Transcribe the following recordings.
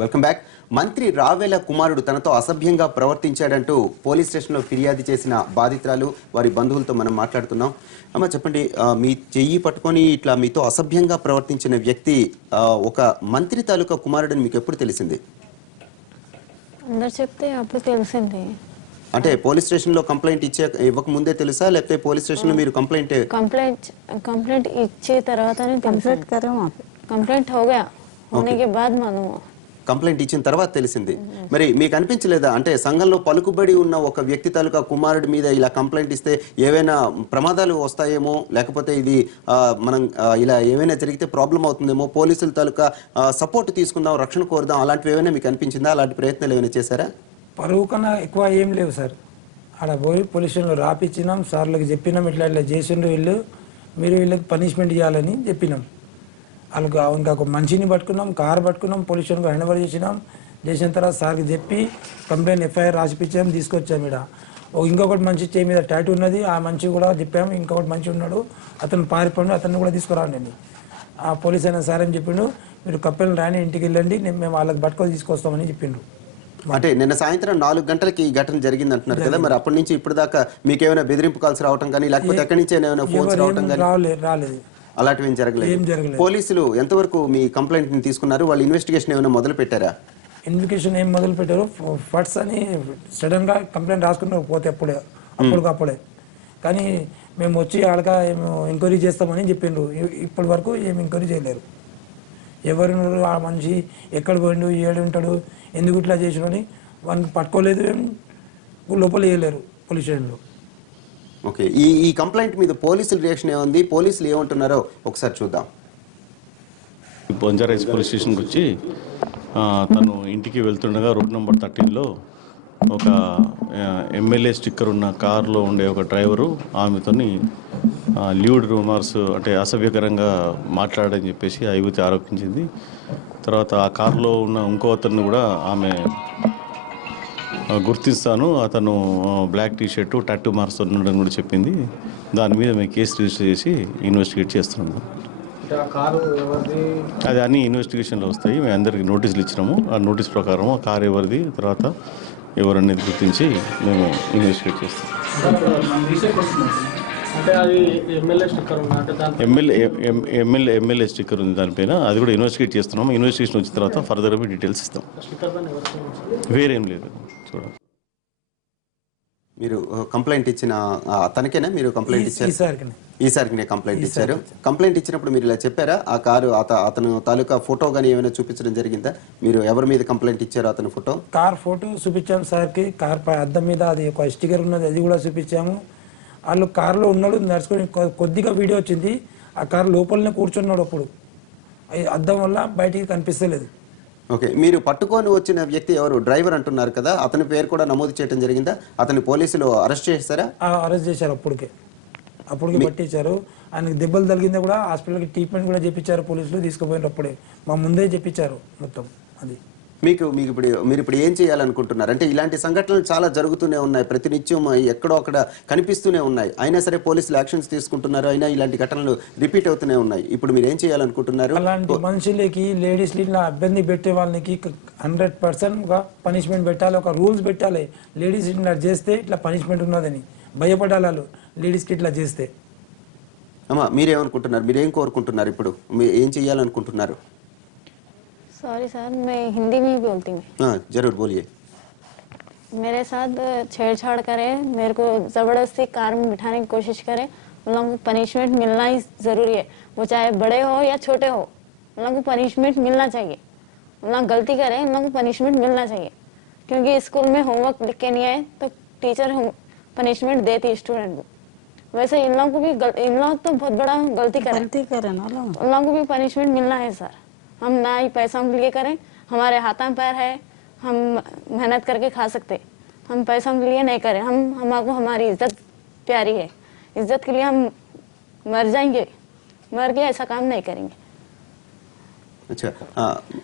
Welcome back. మంత్రి రావేల కుమారుడు తనతో అసభ్యంగా ప్రవర్తించాడంటూ పోలీస్ స్టేషన్లో ఫిర్యాదు చేసిన బాధితురాలు వారి బంధువులతో మనం మాట్లాడుతున్నాం. అమ్మ చెప్పండి, మీ చెయ్యి పట్టుకొని ఇట్లా మీతో అసభ్యంగా ప్రవర్తించిన వ్యక్తి ఒక మంత్రి తాలూకా కుమారుడని మీకు ఎప్పుడు తెలిసింది? అందరు చెప్తే అప్పుడు తెలిసింది. అంటే పోలీస్ స్టేషన్లో కంప్లైంట్ ఇవ్వక ముందే తెలుసా, లేకపోతే పోలీస్ స్టేషన్లో మీరు कंप्लेंट इच्छे తర్వాతనే కంప్లైంట్ हो गया होने के बाद मालूम. కంప్లైంట్ ఇచ్చిన తర్వాత తెలిసింది. మరి మీకు అనిపించలేదా, అంటే సంఘంలో పలుకుబడి ఉన్న ఒక వ్యక్తి తాలూకా కుమారుడి మీద ఇలా కంప్లైంట్ ఇస్తే ఏవైనా ప్రమాదాలు వస్తాయేమో, లేకపోతే ఇది మనం ఇలా ఏమైనా జరిగితే ప్రాబ్లం అవుతుందేమో, పోలీసుల తాలూకా సపోర్ట్ తీసుకుందాం, రక్షణ కోరుదాం, అలాంటివి ఏమైనా మీకు అనిపించిందా? అలాంటి ప్రయత్నాలు ఏమైనా చేశారా? పరువు కన్నా ఎక్కువ ఏం లేవు సార్. ఆడ పోయి పోలీస్ స్టేషన్లో రాపిచ్చినాం, సార్లకు చెప్పినాం, ఇట్లా ఇట్లా చేసిండ్రు వీళ్ళు, మీరు వీళ్ళకి పనిష్మెంట్ ఇవ్వాలని చెప్పినాం. వాళ్ళకి ఇంకా ఒక మనిషిని పట్టుకున్నాం, కారు పట్టుకున్నాం, పోలీస్ స్టేషన్కి హ్యాండ్ ఓవర్ చేసిన తర్వాత సార్కి చెప్పి కంప్లైంట్ ఎఫ్ఐఆర్ రాసిపించాము, తీసుకొచ్చాము. ఇంకొకటి మనిషి చేయి మీద టాటూ ఉన్నది, ఆ మనిషి కూడా చెప్పాము. ఇంకొకటి మనిషి ఉన్నాడు, అతను పారిపోయాడు, అతన్ని కూడా తీసుకురాండి. ఆ పోలీస్ అయినా సార్ అని చెప్పిండు, మీరు కప్పెలను రాని ఇంటికి వెళ్ళండి, మేము వాళ్ళకి పట్టుకొని తీసుకొస్తామని చెప్పిండ్రు. అంటే నిన్న సాయంత్రం 4 గంటలకి ఈ ఘటన జరిగింది అంటున్నారు కదా, మరి అప్పటి నుంచి ఇప్పుడు దాకా మీకు ఏమైనా బెదిరింపు కాల్స్ రావటం కానీ, లేకపోతే ఎక్కడి నుంచి ఏమైనా ఫోన్స్ రావటం కానీ రాలేదు? అలాంటివి ఏం జరగలేదు. పోలీసులు ఎంతవరకు మీ కంప్లైంట్ ని తీసుకున్నారు? వాళ్ళు ఇన్వెస్టిగేషన్ ఏమైనా మొదలు పెట్టారా? ఇన్వెస్టిగేషన్ ఏం మొదలు పెట్టారు, ఫట్స్ అని సడన్ గా కంప్లైంట్ రాసుకున్నారు, పోతే అప్పటికప్పుడే. కానీ మేము వచ్చి ఆడగా ఎంక్వైరీ చేస్తామని చెప్పిండ్రు. ఇప్పటి వరకు ఏం ఎంక్వైరీ చేయలేరు. ఎవరు ఆ మనిషి ఎక్కడ పోయిండు, ఏడు ఉంటాడు, ఎందుకు ఇట్లా చేసినని వాళ్ళని పట్టుకోలేదు, లోపల వేయలేరు పోలీస్ స్టేషన్లో. ఓకే, ఈ కంప్లైంట్ మీద పోలీసుల రియాక్షన్ ఏముంది, పోలీసులు ఏమంటున్నారో ఒకసారి చూద్దాం. బంజారా హిల్స్ పోలీస్ స్టేషన్కి వచ్చి తను ఇంటికి వెళ్తుండగా రోడ్ నెంబర్ 13లో ఒక ఎమ్మెల్యే స్టిక్కర్ ఉన్న కారులో ఉండే ఒక డ్రైవరు ఆమెతోని ల్యూడ్ రూమర్స్, అంటే అసభ్యకరంగా మాట్లాడని చెప్పేసి ఆ యువతి ఆరోపించింది. తర్వాత ఆ కారులో ఉన్న ఇంకో అతన్ని కూడా ఆమె గుర్తిస్తాను, అతను black T shirt tattoo marks ఉన్నాడని కూడా చెప్పింది. దాని మీద మేము కేసు రిజిస్టర్ చేసి ఇన్వెస్టిగేట్ చేస్తున్నాము. అది అన్ని ఇన్వెస్టిగేషన్లో వస్తాయి. మేము అందరికీ నోటీసులు ఇచ్చినాము. ఆ నోటీస్ ప్రకారం ఆ కారు ఎవరిది, తర్వాత ఎవరనేది గుర్తించి మేము ఇన్వెస్టిగేట్ చేస్తాం. ఎమ్మెల్యే స్టిక్కర్ ఉంది దానిపైన, అది కూడా ఇన్వెస్టిగేట్ చేస్తున్నాము. ఇన్వెస్టిగేషన్ వచ్చిన తర్వాత ఫర్దర్ డీటెయిల్స్ ఇస్తాం. వేరేం లేదు. చూడండి, మీరు కంప్లైంట్ ఇచ్చిన అతనికేనా మీరు కంప్లైంట్ ఇచ్చారు? ఈసారికి కంప్లైంట్ ఇచ్చారు. కంప్లైంట్ ఇచ్చినప్పుడు మీరు ఇలా చెప్పారా, ఆ కారు అతను తాలూకా ఫోటో కానీ ఏమైనా చూపించడం జరిగిందా? మీరు ఎవరి మీద కంప్లైంట్ ఇచ్చారో అతని ఫోటో? కార్ ఫోటో చూపించాము సార్కి. కార్ పై అద్దం మీద అది ఒక స్టిక్కర్ ఉన్నది, అది కూడా చూపించాము. వాళ్ళు కారులో ఉన్నాడు, నడుచుకొని కొద్దిగా వీడియో వచ్చింది. ఆ కారు లోపలనే కూర్చున్నాడు, అప్పుడు అద్దం వల్ల బయటికి కనిపిస్తలేదు. ఓకే, మీరు పట్టుకొని వచ్చిన వ్యక్తి ఎవరు? డ్రైవర్ అంటున్నారు కదా, అతని పేరు కూడా నమోదు చేయడం జరిగిందా? అతని పోలీసులు అరెస్ట్ చేశారా? అరెస్ట్ చేశారు, అప్పటికే పట్టించారు. ఆయనకి దెబ్బలు తగిలిందే కూడా హాస్పిటల్కి ట్రీట్మెంట్ కూడా చేయించారు పోలీసులు, తీసుకుపోయిన అప్పుడే మా ముందే చెప్పించారు మొత్తం. అది మీరు ఇప్పుడు ఏం చేయాలనుకుంటున్నారు? అంటే ఇలాంటి సంఘటనలు చాలా జరుగుతూనే ఉన్నాయి, ప్రతినిత్యం ఎక్కడో అక్కడ కనిపిస్తూనే ఉన్నాయి. అయినా సరే పోలీసులు యాక్షన్స్ తీసుకుంటున్నారు, అయినా ఇలాంటి ఘటనలు రిపీట్ అవుతూనే ఉన్నాయి. ఇప్పుడు మీరు ఏం చేయాలనుకుంటున్నారు? అలాంటి మనుషులకి, లేడీస్ ఇట్లా ఇబ్బంది పెట్టే వాళ్ళకి 100% పనిష్మెంట్ పెట్టాలి, ఒక రూల్స్ పెట్టాలి. లేడీస్ ఇట్లా చేస్తే ఇట్లా పనిష్మెంట్ ఉన్నదని భయపడాలి వాళ్ళు, లేడీస్కి ఇట్లా చేస్తే. అమ్మా, మీరేమనుకుంటున్నారు? మీరేం కోరుకుంటున్నారు? ఇప్పుడు మీరు ఏం చేయాలనుకుంటున్నారు? सॉरी सर, मैं हिंदी में ही बोलती हूँ. जरूर बोलिए. मेरे साथ छेड़छाड़ करे, मेरे को ज़बरदस्ती कार में बिठाने की कोशिश करे, उन लोगों को पनिशमेंट मिलना ही ज़रूरी है. वो चाहे बड़े हो या छोटे हो, उन लोगों को पनिशमेंट मिलना चाहिए. उन लोग गलती करें, उन लोगों को पनिशमेंट मिलना चाहिए. क्योंकि स्कूल में होमवर्क लिख के नहीं आए तो टीचर पनिशमेंट देती है स्टूडेंट को. वैसे इन लोगों को भी इन लोग तो बहुत बड़ा गलती करें ना, उन लोगों को भी पनिशमेंट मिलना है सर. हम ना ही पैसा के लिए करें, हमारे हाथों पैर है, हम मेहनत करके खा सकते, हम पैसों के लिए नहीं करें. हमको हमारी इज्जत प्यारी है, इज्जत के लिए हम मर जाएंगे, मर के ऐसा काम नहीं करेंगे. अच्छा,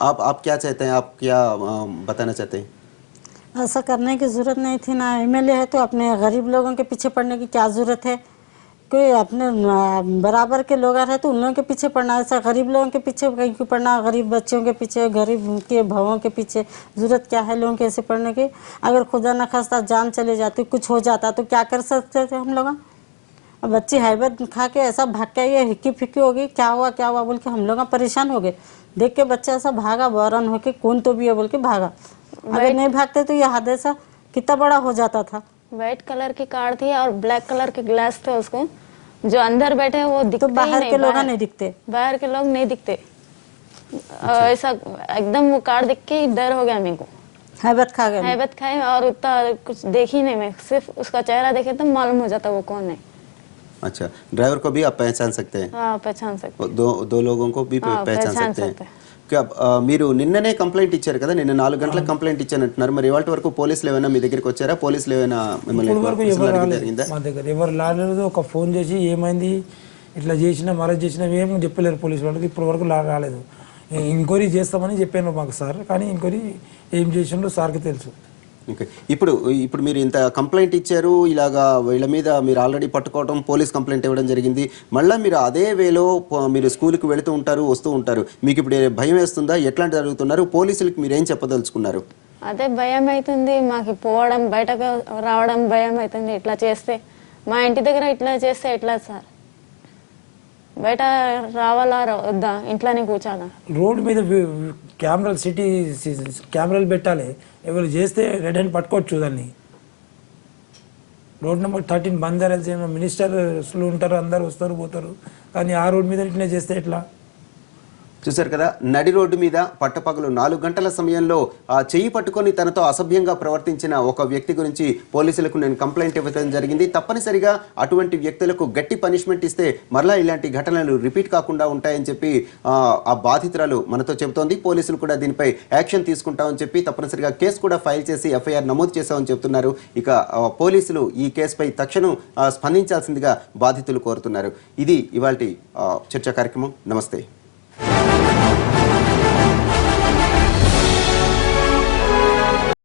आप क्या चाहते हैं? आप क्या बताना चाहते हैं? ऐसा करने की ज़रूरत नहीं थी ना, एमएलए है तो अपने गरीब लोगों के पीछे पड़ने की क्या ज़रूरत है? कोई अपने बराबर के लोग आ रहे तो उन लोगों के पीछे पड़ना, ऐसा गरीब लोगों के पीछे कहीं क्यों पड़ना, गरीब बच्चों के पीछे, गरीब के भावों के पीछे जरूरत क्या है लोगों के ऐसे पड़ने की। अगर खुदा न खास्ता जान चले जाती, कुछ हो जाता तो क्या कर सकते थे हम लोग। अब बच्ची हैबत खा के ऐसा भाग के ये हिक्की फिक्की हो गई, क्या हुआ बोल के हम लोग परेशान हो गए। देख के बच्चा ऐसा भागा, बौरन होके कौन तो भी है बोल के भागा। अगर नहीं भागते तो ये हादसा कितना बड़ा हो जाता था। व्हाइट कलर की कार थी और ब्लैक कलर के ग्लास थे उसको, जो अंदर बैठे हैं वो दिखते तो ही बाहर नहीं, के लोग नहीं दिखते, बाहर के लोग नहीं दिखते। ऐसा एकदम वो कार देख के ही डर हो गया मेरे को, हैबत खा गए। हैबत खाए और उतना कुछ देख ही नहीं, मैं सिर्फ उसका चेहरा देखे तो मालूम हो जाता वो कौन है। अच्छा, ड्राइवर को भी आप पहचान सकते हैं? हाँ पहचान सकते, दो लोगों को भी పहचान सकते हैं. మీరు నిన్ననే కంప్లైంట్ ఇచ్చారు కదా, నిన్న 4 గంటలకు కంప్లైంట్ ఇచ్చానంటున్నారు. మరి ఇవాళ వరకు పోలీసులు ఏమైనా మీ దగ్గరికి వచ్చారా? పోలీసులు ఏమైనా మిమ్మల్ని జరిగిందా? మా దగ్గర ఎవరు రాలేదు. ఒక ఫోన్ చేసి ఏమైంది ఇట్లా చేసినా మరో చేసినా ఏం చెప్పలేరు పోలీసు వాళ్ళకి. ఇప్పటి వరకు రాలేదు. ఎంక్వైరీ చేస్తామని చెప్పాను మాకు సార్, కానీ ఎంక్వైరీ ఏం చేసిండో సార్కి తెలుసు. ఓకే, ఇప్పుడు మీరు ఇంత కంప్లైంట్ ఇచ్చారు, ఇలాగా వీళ్ళ మీద మీరు ఆల్రెడీ పట్టుకోవడం, పోలీస్ కంప్లైంట్ ఇవ్వడం జరిగింది. మళ్ళీ మీరు అదే వేలో మీరు స్కూల్కి వెళుతూ ఉంటారు, వస్తూ ఉంటారు. మీకు ఇప్పుడు భయం వేస్తుందా? ఎట్లాంటి జరుగుతున్నారు? పోలీసులకు మీరు ఏం చెప్పదలుచుకున్నారు? అదే భయం అవుతుంది మాకు, పోవడం బయటకు రావడం భయం అవుతుంది. ఇట్లా చేస్తే మా ఇంటి దగ్గర ఇట్లా చేస్తే ఎట్లా సార్? బయట రావాలా వద్దా? ఇంట్లోనే కూర్చోాలా? రోడ్డు మీద కెమెరాలు, సిటీ కెమెరాలు పెట్టాలి. ఎవరు చేస్తే రెడ్ హ్యాండ్ పట్టుకోవచ్చు దాన్ని. రోడ్ నెంబర్ 13 బంజారాల్స్ మినిస్టర్స్లు ఉంటారు, అందరు వస్తారు పోతారు, కానీ ఆ రోడ్ మీద ఇట్లా చేస్తే ఎట్లా? చూశారు కదా, నడి రోడ్డు మీద పట్టపగలు 4 గంటల సమయంలో ఆ చెయ్యి పట్టుకొని తనతో అసభ్యంగా ప్రవర్తించిన ఒక వ్యక్తి గురించి పోలీసులకు నేను కంప్లైంట్ ఇవ్వడం జరిగింది. తప్పనిసరిగా అటువంటి వ్యక్తులకు గట్టి పనిష్మెంట్ ఇస్తే మరలా ఇలాంటి ఘటనలు రిపీట్ కాకుండా ఉంటాయని చెప్పి ఆ బాధితురాలు మనతో చెబుతోంది. పోలీసులు కూడా దీనిపై యాక్షన్ తీసుకుంటామని చెప్పి తప్పనిసరిగా కేసు కూడా ఫైల్ చేసి ఎఫ్ఐఆర్ నమోదు చేశామని చెప్తున్నారు. ఇక పోలీసులు ఈ కేసుపై తక్షణం స్పందించాల్సిందిగా బాధితులు కోరుతున్నారు. ఇది ఇవాల్టి చర్చా కార్యక్రమం. నమస్తే.